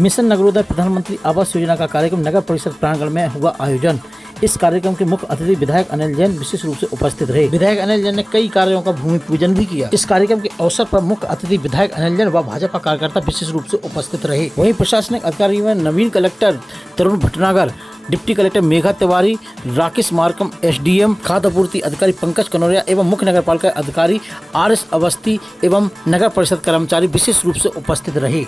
Mission Nagaroday प्रधानमंत्री आवास योजना का कार्यक्रम नगर परिषद प्रांगण में हुआ आयोजन। इस कार्यक्रम के मुख्य अतिथि विधायक अनिल जैन विशेष रूप से उपस्थित रहे। विधायक अनिल जैन ने कई कार्यों का भूमि पूजन भी किया। इस कार्यक्रम के अवसर पर मुख्य अतिथि विधायक अनिल जैन व भाजपा कार्यकर्ता विशेष रूप से उपस्थित रहे। वहीं प्रशासनिक अधिकारियों में नवीन collector Tarun Bhatnagar, deputy collector Megha Tiwari, Rakesh Markam, SDM खाद्य आपूर्ति अधिकारी पंकज कनौरिया एवं मुख्य नगर पालिका अधिकारी आरएस अवस्थी एवं नगर परिषद कर्मचारी विशेष रूप से उपस्थित रहे।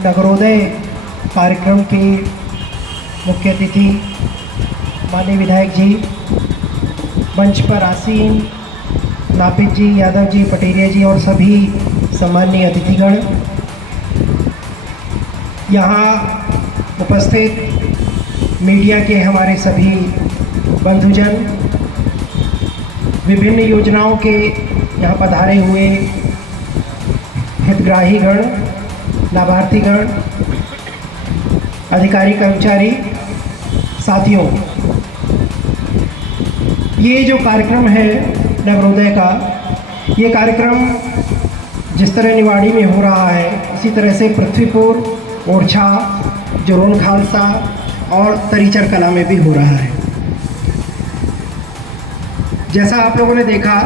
नगरोदय कार्यक्रम के मुख्य अतिथि माननीय विधायक जी, मंच पर आसीन नापित जी, यादव जी, पटेरिया जी और सभी सम्माननीय अतिथिगण, यहाँ उपस्थित मीडिया के हमारे सभी बंधुजन, विभिन्न योजनाओं के यहाँ पधारे हुए हितग्राहीगण, लाभार्थीगण, अधिकारी कर्मचारी साथियों, ये जो कार्यक्रम है नगरोदय का, ये कार्यक्रम जिस तरह निवाड़ी में हो रहा है, इसी तरह से पृथ्वीपुर, ओरछा, जोरोन खालसा और तरीचर कला में भी हो रहा है। जैसा आप लोगों ने देखा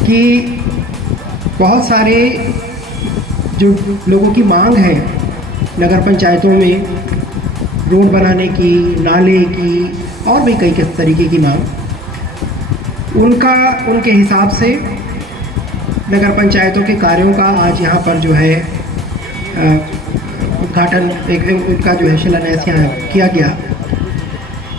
कि बहुत सारे जो लोगों की मांग है नगर पंचायतों में, रोड बनाने की, नाले की और भी कई तरीके की मांग, उनके हिसाब से नगर पंचायतों के कार्यों का आज यहाँ पर जो है उद्घाटन, उनका जो है शिलान्यास यहाँ किया गया।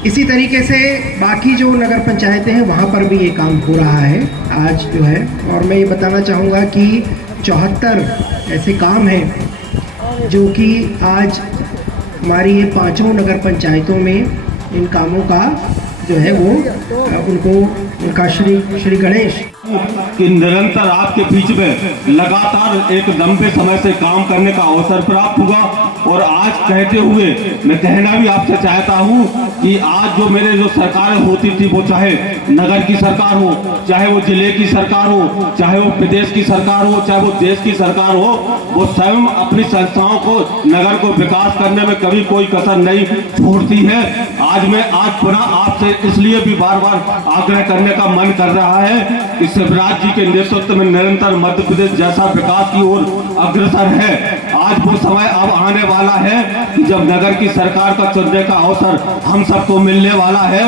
इसी तरीके से बाकी जो नगर पंचायतें हैं वहाँ पर भी ये काम हो रहा है आज जो है। और मैं ये बताना चाहूँगा कि 74 ऐसे काम हैं जो कि आज हमारी ये 5 नगर पंचायतों में इन कामों का जो है वो उनका श्री गणेश कि निरंतर आपके बीच में लगातार एक लंबे समय से काम करने का अवसर प्राप्त हुआ। और आज कहते हुए मैं कहना भी आपसे चाहता हूं कि आज जो मेरे जो सरकारें होती थी, वो चाहे नगर की सरकार हो, चाहे वो जिले की सरकार हो, चाहे वो प्रदेश की सरकार हो, चाहे वो देश की सरकार हो, वो स्वयं अपनी संस्थाओं को, नगर को विकास करने में कभी कोई कसर नहीं छोड़ती है। आज पुनः आपसे इसलिए भी बार बार आग्रह करने का मन कर रहा है कि शिवराज जी के नेतृत्व में निरंतर मध्य प्रदेश जैसा विकास की ओर अग्रसर है। आज वो समय अब आने वाला है कि जब नगर की सरकार का चुनने का अवसर हम सबको मिलने वाला है।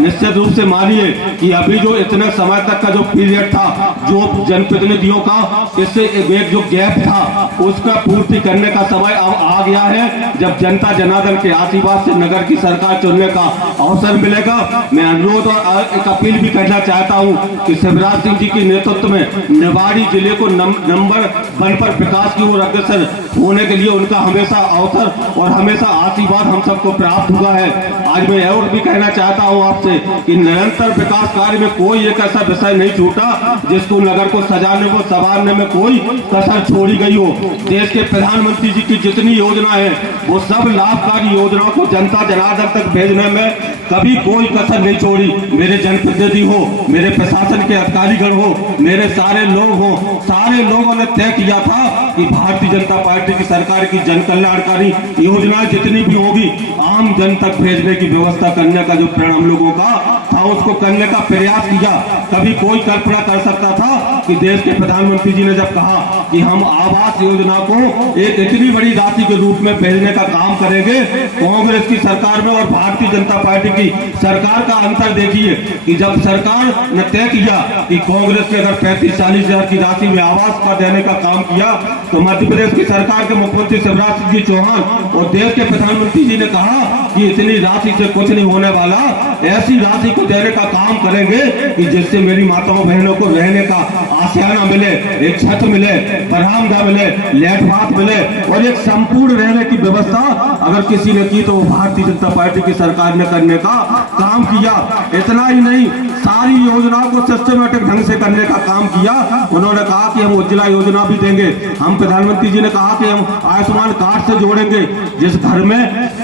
निश्चित रूप से मानिए कि अभी जो इतने समय तक का जो पीरियड था, जो जनप्रतिनिधियों का इससे एक जो गैप था, उसका पूर्ति करने का समय अब आ गया है, जब जनता जनार्दन के आशीर्वाद से नगर की सरकार चुनने का अवसर मिलेगा। मैं अनुरोध और एक अपील भी करना चाहता हूं कि शिवराज सिंह जी के नेतृत्व में निवाड़ी जिले को नंबर 1 पर विकास की ओर अग्रसर होने के लिए उनका हमेशा अवसर और हमेशा आशीर्वाद हम सबको प्राप्त हुआ है। आज मैं और भी कहना चाहता हूं आपसे कि निरंतर विकास कार्य में कोई एक ऐसा विषय नहीं छूटा जिसको नगर को सजाने व संवारने में कोई कसर छोड़ी गई हो। देश के प्रधानमंत्री जी की जितनी योजना है, वो सब लाभकारी योजनाओं को जनता जनार्दन तक भेजने में कभी कोई कसर नहीं छोड़ी। मेरे जनप्रतिनिधि हो, मेरे प्रशासन के अधिकारीगण हो, मेरे सारे लोग हो, सारे लोगों ने तय किया था कि भारतीय जनता पार्टी की सरकार की जन कल्याणकारी योजनाएं जितनी भी होगी आम जन तक भेजने की व्यवस्था करने का जो प्रण हम लोगों का था, उसको करने का प्रयास किया। कभी कोई कल्पना कर सकता था कि देश के प्रधानमंत्री जी ने जब कहा कि हम आवास योजना को एक इतनी बड़ी राशि के रूप में भेजने का काम करेंगे, कांग्रेस की सरकार में और भारतीय जनता पार्टी की सरकार का अंतर देखिए कि जब सरकार ने तय किया कि कांग्रेस के अगर 35-40 हजार की राशि में आवास का देने का काम किया, तो मध्य प्रदेश की सरकार के मुख्यमंत्री शिवराज सिंह जी चौहान और देश के प्रधानमंत्री जी ने कहा कि इतनी राशि से कुछ नहीं होने वाला, ऐसी राशि को देने का काम करेंगे कि जिससे मेरी माताओं बहनों को रहने का आशियाना मिले, एक छत मिले, बरामदा मिले, लेट भात मिले और एक संपूर्ण रहने की व्यवस्था अगर किसी ने की तो वो भारतीय जनता पार्टी की सरकार ने करने का काम किया। इतना ही नहीं, सारी योजनाओं को सिस्टमेटिक ढंग से करने का काम किया। उन्होंने कहा कि हम उज्ज्वला योजना भी देंगे, हम प्रधानमंत्री जी ने कहा कि हम आयुष्मान कार्ड से जोड़ेंगे। जिस घर में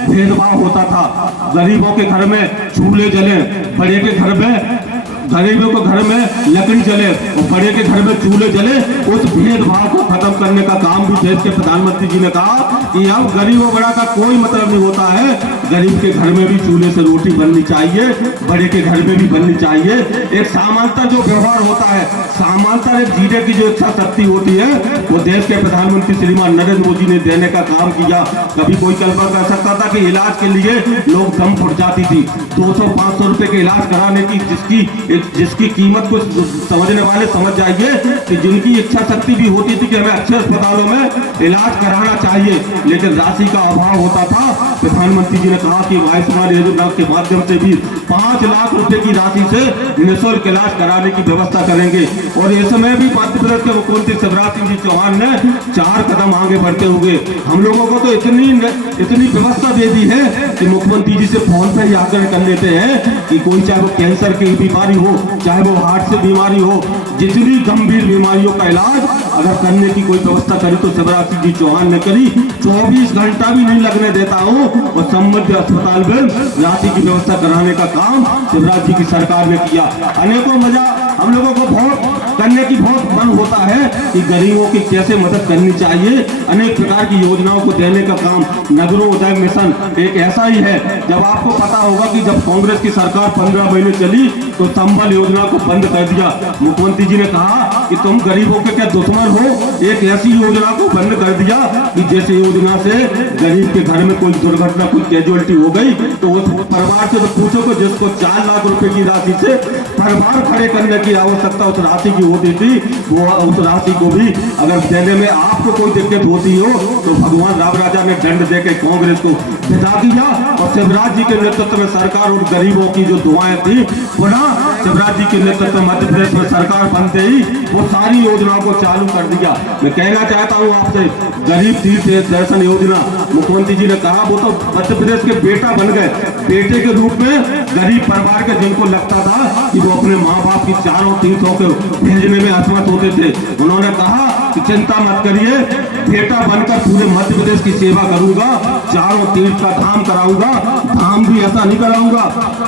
भेदभाव होता था, गरीबों के घर में चूल्हे जले, बड़े के घर में गरीबों को घर में लकड़ी जले और बड़े के घर में चूल्हे जले, उस भेदभाव को खत्म करने का काम भी देश के प्रधानमंत्री जी ने कहा कि अब गरीब और बड़ा का कोई मतलब नहीं होता है, गरीब के घर में भी चूल्हे से रोटी बननी चाहिए, बड़े के घर में भी बननी चाहिए। एक समानता जो व्यवहार होता है, समानता एक जीने की जो इच्छा शक्ति होती है, वो देश के प्रधानमंत्री श्रीमान नरेंद्र मोदी ने देने का काम किया। कभी कोई कल्पना कर सकता था कि इलाज के लिए लोग दम फुट जाती थी, 200-500 रुपए के इलाज कराने की जिसकी कीमत को समझने वाले समझ जाइए कि जिनकी इच्छा शक्ति भी होती थी कि हमें अच्छे अस्पतालों में इलाज कराना चाहिए, लेकिन राशि का अभाव होता था। प्रधानमंत्री जी ने कहा कि आयुष्मान योजना के माध्यम से भी 5 लाख रुपए की राशि से निःशुल्क इलाज कराने की व्यवस्था करेंगे। और इस समय भी मध्य प्रदेश के मुख्यमंत्री शिवराज सिंह जी चौहान ने 4 कदम आगे बढ़ते हुए हम लोगों को तो इतनी व्यवस्था दे दी है कि मुख्यमंत्री जी से फोन पर ही आग्रह कर लेते हैं कि कोई चाहे वो कैंसर की बीमारी हो, चाहे वो हार्ट से बीमारी हो, जितनी गंभीर बीमारियों का इलाज अगर करने की कोई व्यवस्था करी तो शिवराज सिंह जी चौहान ने करी। 24 घंटा भी नहीं लगने देता हूं और संबद्ध अस्पताल में राशि की व्यवस्था कराने का काम शिवराज जी की सरकार ने किया। अनेकों मजा हम लोगों को बहुत करने की बहुत मन होता है कि गरीबों की कैसे मदद करनी चाहिए। अनेक प्रकार की योजनाओं को देने का काम नगरोदय मिशन एक ऐसा ही है। जब आपको पता होगा कि जब कांग्रेस की सरकार 15 महीने चली तो संबल योजना को बंद कर दिया। मुख्यमंत्री जी ने कहा कि तुम गरीबों के क्या दुश्मन हो, एक ऐसी योजना को बंद कर दिया कि जैसे योजना से गरीब के घर में कोई दुर्घटना, कोई कैजुअलिटी हो गई तो उस परिवार से तो पूछो कि जिसको 4 लाख रुपए की राशि से परिवार खड़े करने की आवश्यकता उस राशि की होती थी, वो उस राशि को भी अगर देने में आपको कोई दिक्कत होती हो तो भगवान राम राजा ने दंड देकर कांग्रेस को बिता दिया और शिवराज जी के नेतृत्व में सरकार और गरीबों की जो दुआएं थी, पुनः शिवराज जी के नेतृत्व में मध्य प्रदेश में सरकार बनते ही वो सारी योजनाओं को चालू कर दिया। मैं कहना चाहता हूँ आपसे, गरीब तीर्थ दर्शन योजना मुख्यमंत्री जी ने कहा वो तो मध्य प्रदेश के बेटा बन गए, बेटे के रूप में गरीब परिवार के जिनको लगता था कि वो अपने माँ बाप की 400-300 के भेजने में असमर्थ होते थे, उन्होंने कहा कि चिंता मत करिए, बेटा बनकर पूरे मध्य प्रदेश की सेवा करूंगा, 4 तीर्थ का धाम कराऊंगा, धाम भी ऐसा नहीं कराऊंगा,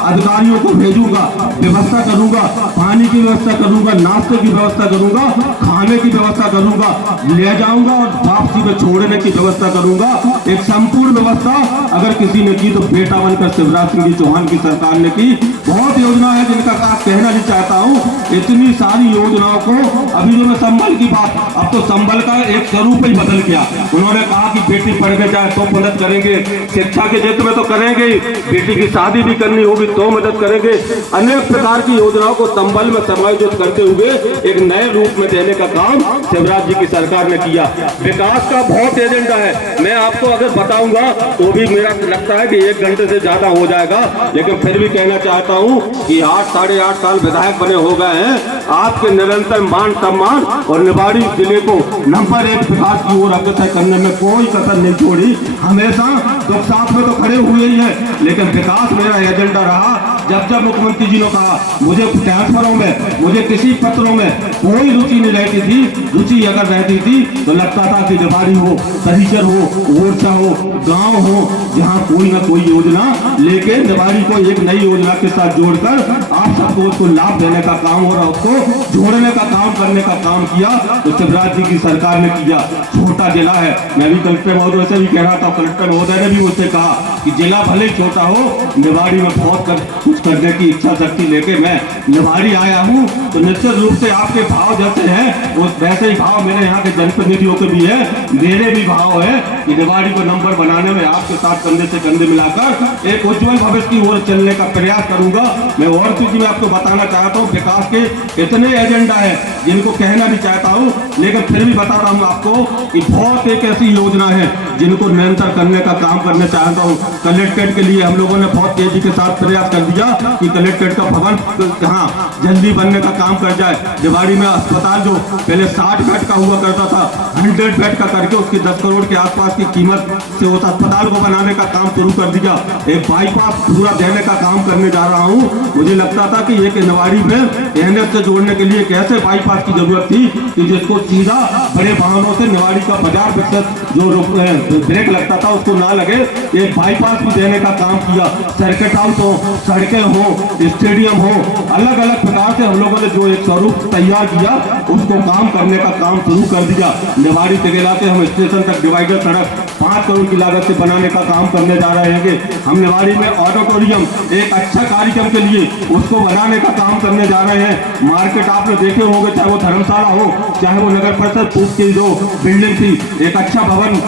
अधिकारियों को भेजूंगा, व्यवस्था करूंगा, पानी की व्यवस्था करूंगा, नाश्ते की व्यवस्था करूंगा, खाने की व्यवस्था करूंगा, ले जाऊंगा और वापसी में छोड़ने की व्यवस्था करूंगा। एक संपूर्ण व्यवस्था अगर किसी ने की तो बेटा बनकर शिवराज सिंह जी चौहान की सरकार ने की। बहुत योजना है जिनका कहना नहीं चाहता हूँ, इतनी सारी योजनाओं को अभी जो मैं संबल की बात, अब तो संबल का एक स्वरूप ही बदल गया। उन्होंने कहा कि बेटी पढ़ने जाए तो मदद करेंगे, शिक्षा के क्षेत्र में तो करेंगे, बेटी की शादी भी करनी होगी तो मदद करेंगे। अनेक प्रकार की योजनाओं को संबल में समायोजित करते हुए एक नए रूप में देने का काम शिवराज जी की सरकार ने किया। विकास का बहुत एजेंडा है, मैं आपको अगर बताऊंगा तो भी मेरा लगता है कि 1 घंटे से ज्यादा हो जाएगा, लेकिन फिर भी कहना चाहता हूं कि 8-8.5 साल विधायक बने हो गए हैं, आपके निरंतर मान सम्मान और निवाड़ी जिले को नंबर 1 विकास की ओर अग्रसर करने में कोई कसर नहीं छोड़ी। हमेशा दुख साथ में तो खड़े हुए ही है, लेकिन विकास मेरा एजेंडा रहा। जब मुख्यमंत्री जी ने कहा मुझे ट्रांसफरों में, मुझे किसी पत्रों में कोई रुचि नहीं रहती थी, रुचि अगर रहती थी तो लगता था कि निवाड़ी हो, परिसर हो, ओरछा हो, गांव हो, जहां कोई ना कोई योजना लेके निवाड़ी को एक नई योजना के साथ जोड़कर आप सबको उसको लाभ देने का काम और उसको जोड़ने का काम करने का काम किया तो शिवराज जी की सरकार ने किया। छोटा जिला है, मैं भी कलेक्टर महोदय से भी कह रहा था, कलेक्टर महोदय ने भी मुझसे कहा कि जिला भले छोटा हो, निवाड़ी में बहुत कुछ करने की इच्छा शक्ति लेके मैं निवाड़ी आया हूँ। तो निश्चित रूप से आपके भाव जैसे हैं वो वैसे ही भाव मेरे यहाँ के जनप्रतिनिधियों के भी है, मेरे भी भाव है कि निवाड़ी को नंबर बनाने में आपके साथ कंधे से कंधे मिलाकर एक उज्जवल भविष्य की ओर चलने का प्रयास करूंगा। मैं और चीज में आपको बताना चाहता हूँ, विकास के इतने एजेंडा है जिनको कहना नहीं चाहता हूँ, लेकिन फिर भी बता रहा हूँ आपको कि बहुत एक ऐसी योजना है जिनको निरंतर करने का काम करना चाहता हूँ। कलेक्ट्रेट के लिए हम लोगों ने बहुत तेजी के साथ प्रयास कर दिया कि कलेक्ट्रेट का भवन यहाँ जल्दी बनने का काम कर जाए। निवाड़ी में अस्पताल जो पहले 60 बेड का हुआ करता था 100 बेड का करके उसकी 10 करोड़ के आसपास की कीमत से उस अस्पताल को बनाने का काम शुरू कर दिया। एक बाईपास पूरा देने का काम करने जा रहा हूँ। मुझे लगता था कि एक निवाड़ी में एनएच से जोड़ने के लिए कैसे बाईपास की जरूरत थी कि जिसको सीधा बड़े वाहनों से निवाड़ी का बाजार जो ब्रेक लगता था उसको ना लगे, एक बाईपास भी देने का काम किया। सर्किट हाउस हो, सड़कें हो, स्टेडियम हो, अलग अलग प्रकार से हम लोगों ने जो एक स्वरूप तैयार किया उसको काम करने का काम शुरू कर दिया। निवाड़ी तेगेला से हम स्टेशन तक डिवाइडर सड़क 5 करोड़ की लागत से बनाने का काम करने जा रहे हैं। हम निवाड़ी में ऑडिटोरियम एक अच्छा कार्यक्रम के लिए उसको बनाने का काम करने जा रहे हैं। मार्केट आपने देखे होंगे, चाहे वो धर्मशाला हो, चाहे वो नगर परिषद पूर्व की जो बिल्डिंग थी, एक अच्छा भवन,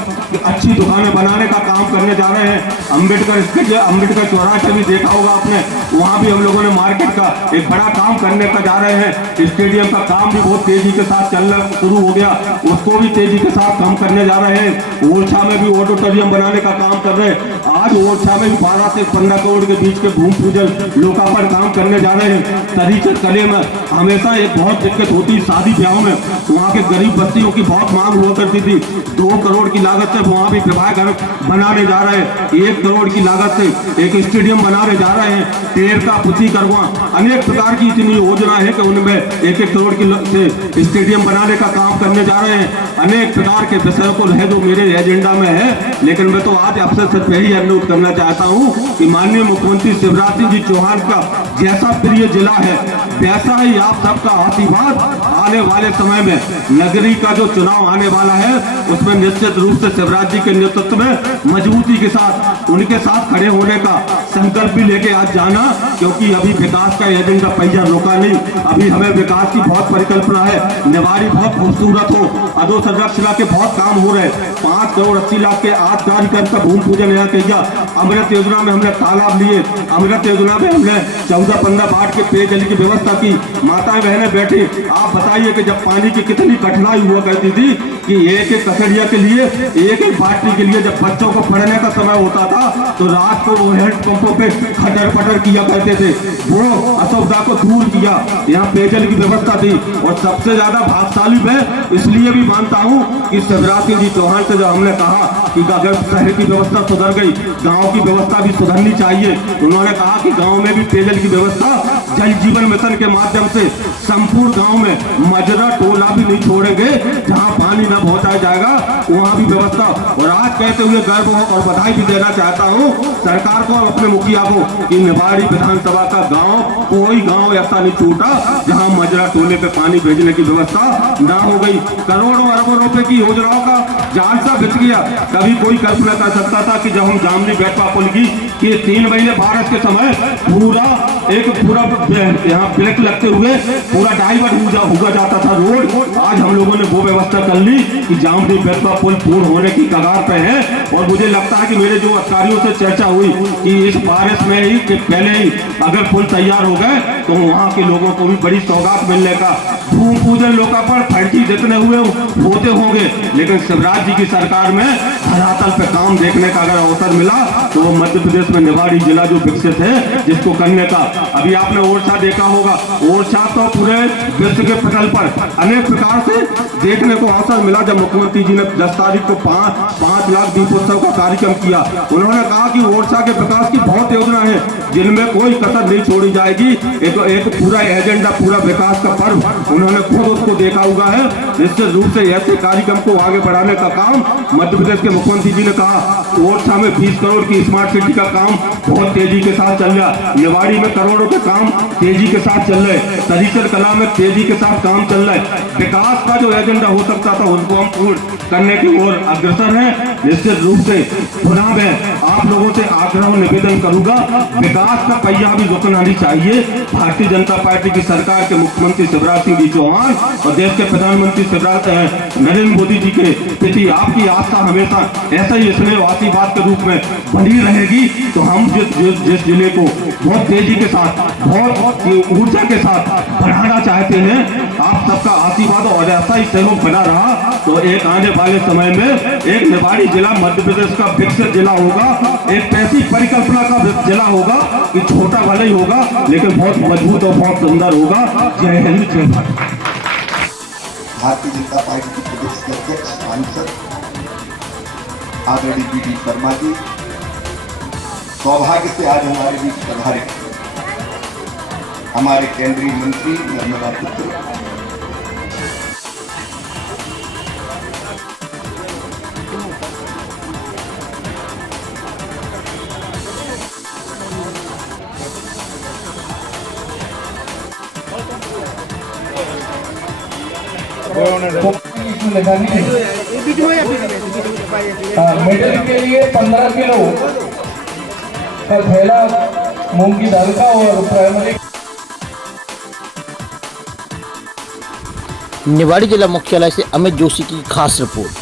अच्छी दुकानें बनाने का काम करने जा रहे हैं। अम्बेडकर चौराहे भी देखा होगा आपने, वहाँ भी हम लोगों ने मार्केट का एक बड़ा काम करने का जा रहे हैं। स्टेडियम का काम भी बहुत तेजी के साथ चलना शुरू हो गया, उसको भी तेजी के साथ काम करने जा रहे हैं। ओरछा में भी ऑडिटोरियम बनाने का काम कर रहे हैं। आज ओरछा में भी 12 से 15 करोड़ के बीच के भूमि पूजन लोकार्पण काम करने जा रहे हैं। तरीके कले में हमेशा एक बहुत दिक्कत होती शादी ब्याह में, वहाँ के गरीब बस्तियों की बहुत मांग हुआ करती थी। 2 करोड़ की लागत से वहाँ भी विवाह घर बनाने जा रहे हैं। 1 करोड़ की लागत से एक स्टेडियम बनाने जा रहे हैं। टेर का पुची करवा, अनेक प्रकार की इतनी योजना है कि उनमें 1-1 करोड़ की से स्टेडियम बनाने का काम करने जा रहे हैं। अनेक प्रकार के विषयों को है जो मेरे एजेंडा में है, लेकिन मैं तो आज आपसे सिर्फ यही अनुरोध करना चाहता हूँ कि माननीय मुख्यमंत्री शिवराज सिंह जी चौहान का जैसा प्रिय जिला है वैसा ही आप सबका आशीर्वाद आने वाले समय में नगरी का जो चुनाव आने वाला है उसमें निश्चित रूप से शिवराज जी के नेतृत्व में मजबूती के साथ उनके साथ खड़े होने का संकल्प भी लेके आज जाना, क्योंकि अभी विकास का एजेंडा पहिया रोका नहीं। अभी हमें विकास की बहुत परिकल्पना है। निवाड़ी बहुत खूबसूरत हो, अधोसंरचना के बहुत काम हो रहे। 5 करोड़ 80 लाख के आज कार्यक्रम का भूमि पूजन यहाँ किया। अमृत योजना में हमने तालाब लिए, अमृत योजना में हमने 14-15 बाढ़ के पेयजल की व्यवस्था की। माताएं बहनें बैठी, आप बताइए कि जब पानी की कितनी कठिनाई हुआ करती थी कि एक कचड़िया के लिए, एक बाल्टी के लिए जब बच्चों को पढ़ने का समय होता था तो रात को वो हैंड पंपों पे खटर पटर किया करते थे। वो असुविधा को दूर किया, यहाँ पेयजल की व्यवस्था थी। और सबसे ज्यादा भाग्यशाली मैं इसलिए भी मानता हूँ कि शिवराज सिंह जी चौहान से जब हमने कहा कि अगर शहर की व्यवस्था सुधर गई, गाँव की व्यवस्था भी सुधरनी चाहिए, उन्होंने कहा कि गाँव में भी पेयजल की व्यवस्था जल जीवन मिशन के माध्यम से संपूर्ण गांव में मजरा टोला भी नहीं छोड़ेंगे जहां पानी न पहुंचाया जाएगा, वहां भी व्यवस्था। और आज कहते हुए गर्व और बधाई भी देना चाहता हूं सरकार को और अपने मुखिया को कि निवाड़ी विधानसभा का गांव, कोई गांव ऐसा नहीं छूटा जहां मजरा टोले पे पानी भेजने की व्यवस्था ना हो गई। करोड़ों अरबों रुपए की योजनाओं का जाल सा बिछ गया। कभी कोई कल्पना कर सकता था कि जब हम जामनी बैठवा पुल की 3 महीने बारिश के समय पूरा यहाँ ब्रेक लगते हुए पूरा डाइवर्ट हुआ जाता था रोड, आज हम लोगों ने वो व्यवस्था कर ली कि जामनी बैठवा पुल पूर्ण होने की कगार पे है। और मुझे लगता है कि मेरे जो अधिकारियों से चर्चा हुई कि इस बारिश में ही कि पहले ही अगर पुल तैयार हो गए तो वहाँ के लोगों को भी बड़ी सौगात मिलने का, भूमि पूजन लोकार्पण फर्जी जितने हुए होते होंगे, लेकिन शिवराज जी की सरकार में धरातल पे काम देखने का अगर अवसर मिला तो वो मध्य प्रदेश में निवाड़ी जिला जो विकसित है जिसको करने का। अभी आपने ओरछा देखा होगा, ओरछा तो पूरे विश्व के पटल पर अनेक प्रकार से देखने को अवसर मिला जब मुख्यमंत्री जी ने 10 तारीख को 5 लाख दीपोत्सव का कार्यक्रम किया। उन्होंने कहा कि ओरछा के विकास की बहुत योजना है जिनमें कोई कसर नहीं छोड़ी जाएगी। एक पूरा एजेंडा, पूरा विकास का पर्व उन्होंने खुद उसको देखा हुआ है। निश्चित रूप से ऐसे कार्यक्रम को आगे बढ़ाने का काम मध्य प्रदेश के मुख्यमंत्री जी ने कहा। ओरछा में 20 करोड़ की स्मार्ट सिटी का काम बहुत तेजी के साथ चल रहा, निवाड़ी में करोड़ों के काम तेजी के साथ चल रहे, तरीचर कला में तेजी के साथ काम चल रहा है। विकास का जो एजेंडा हो सकता था उसको हम पूर्ण करने की ओर अग्रसर है। निश्चित रूप से पुनः मैं आप लोगों से आग्रह और निवेदन करूंगा, विकास का पहिया भी रुकना नहीं चाहिए। भारतीय जनता पार्टी की सरकार के मुख्यमंत्री शिवराज सिंह जी चौहान और देश के प्रधानमंत्री नरेंद्र मोदी जी के प्रति आपकी आस्था हमेशा ऐसा ही स्नेह आशीर्वाद के रूप में बनी रहेगी। तो हम जिस जिले को बहुत तेजी के साथ, बहुत ऊर्जा के साथ बढ़ाना चाहते हैं, आप सबका आशीर्वाद और ऐसा ही सहयोग बना रहा तो एक आने वाले समय में एक निवाड़ी जिला मध्य प्रदेश का विकसित जिला होगा, एक ऐसी परिकल्पना का जिला होगा कि छोटा भले ही होगा लेकिन बहुत मजबूत और बहुत सुंदर होगा। जय हिंद, जय भारत। भारतीय जनता पार्टी के प्रदेश के अध्यक्ष सांसद आदरणीय बी.डी. शर्मा जी सौभाग्य से आज हमारे बीच पधारे। हमारे केंद्रीय मंत्री नर्मदा पुत्र मेडल के लिए 15 किलो का थैला मूंग की दाल का और प्राइमरी। निवाड़ी जिला मुख्यालय से अमित जोशी की खास रिपोर्ट।